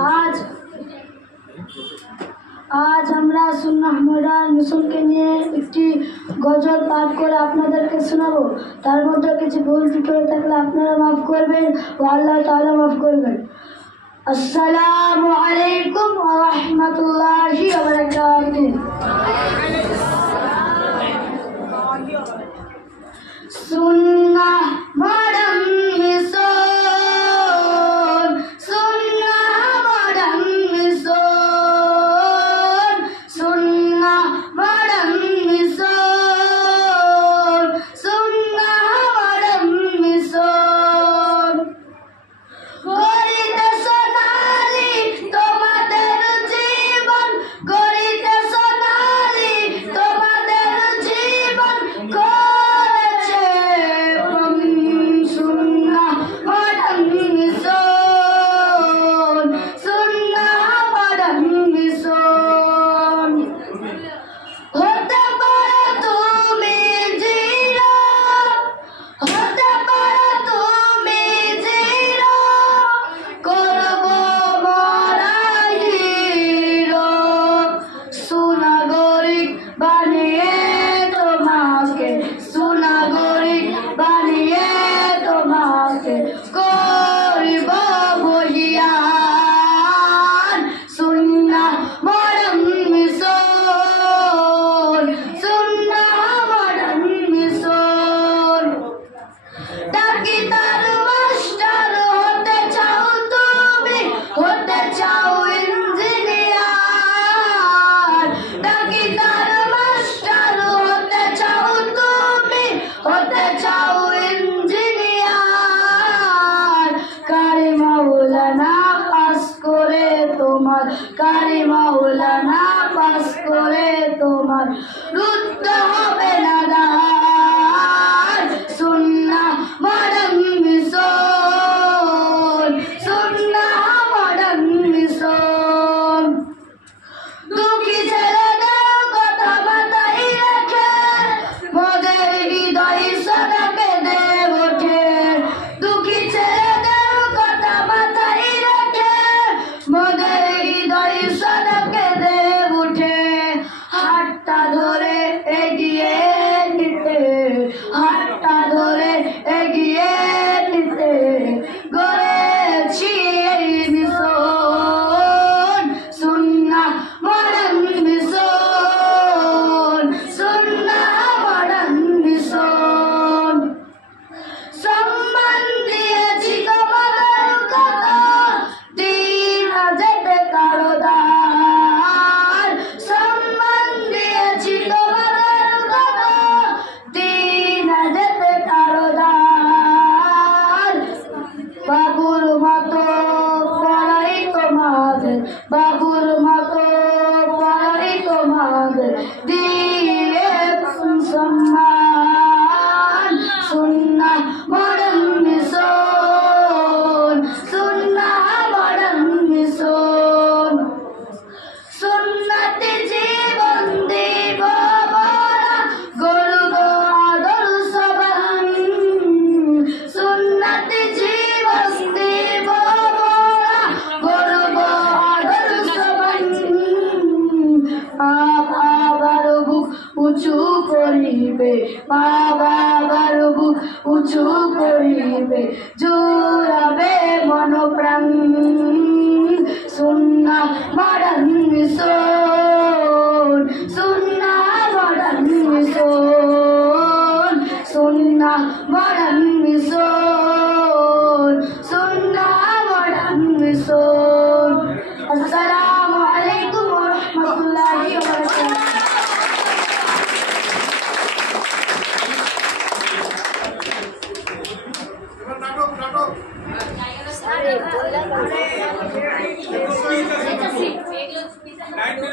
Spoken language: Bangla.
आज आज আমরা সুন্নাহ মডার্ন মিশনকে নিয়ে একটি গজল পাঠ করে আপনাদেরকে শোনাবো। তার মধ্যে কিছু ভুল ত্রুটি হয়ে থাকলে আপনারা মাফ করবেন ও আল্লাহ তাআলা মাফ করবেন। আসসালামু আলাইকুম ওয়া রাহমাতুল্লাহি ওয়া বারাকাতুহু। সুন্নাহ মডার্ন মিশন, সুন্নাহ মডার্ন মিশন, সুন্নাহ মডার্ন মিশন, সুন্নাহ মডার্ন মিশন। গড়িতে সোনালি তোমাদের জীবন, গড়িতে সোনালি তোমাদের জীবন, করেছে সুন্নাহ মডার্ন মিশন, সুন্নাহ মডার্ন মিশন। হতে পারো তুমি জিরো, হতে পারো তুমি জিরো, করবো মরাই হিরো। সুনাগরিক বানিয়ে তোমাকে, সুনাগরিক বানিয়ে তোমাকে করিব বলিয়ান। সুন্নাহ মডার্ন মিশন, সুন্নাহ মডার্ন মিশন। ডাক্তার মাস্টার হতে চাও তুমি, হতে চাও ইঞ্জিনিয়ার। ডাক্তার মাস্টার হতে চাও তুমি, হতে চাও ইঞ্জিনিয়ার। কারি মাওলানা পাস করে তোমার, কারি মাওলানা পাস করে তোমার রুদ্ধ হবে না দ্বার। সুন্নাহ মডার্ন মিশন, সুন্নাহ মডার্ন মিশন। দুঃখী ছেলেদের কথা মাথায় রেখে মোদের হৃদয় সদা কেঁদে ওঠে। দুঃখী ছেলেদের কথা মাথায় রেখে মোদের হৃদয় সদা কেঁদে ওঠে। হাতটা ধরে এগিয়ে নিতে, হাতটা ধরে এগিয়ে নিতে গড়েছি এই মিশন। সুন্নাহ মডার্ন মিশন, সুন্নাহ মডার্ন মিশন। সম্মান দিয়েছি তোমাদের কত, দিন না যেতে কারো দ্বার। সম্মান দিয়েছি তোমাদের কত, দিন না যেতে কারো দ্বার। বাবুর মতো পড়াই তোমাদের, বাবুর মতো পড়াই তোমাদের দিয়ে সম্মান। সুন্নাহ মডার্ন মিশন, সুন্নাহ মডার্ন মিশন। সুন্নতি জীবন দিব বলা, গর্ব আদর্শ বান। সুন্নতি জীবন দিব বলা, গর্ব আদর্শ বান। আবার বুক উঁচু করিবে, আবার বুক উঁচু করিবে, জোড়াবে মন প্রাণ। সুন্নাহ মডার্ন মিশন, সুন্নাহ মডার্ন মিশন, সুন্নাহ মডার্ন মিশন, সুন্নাহ মডার্ন মিশন। আসসালামু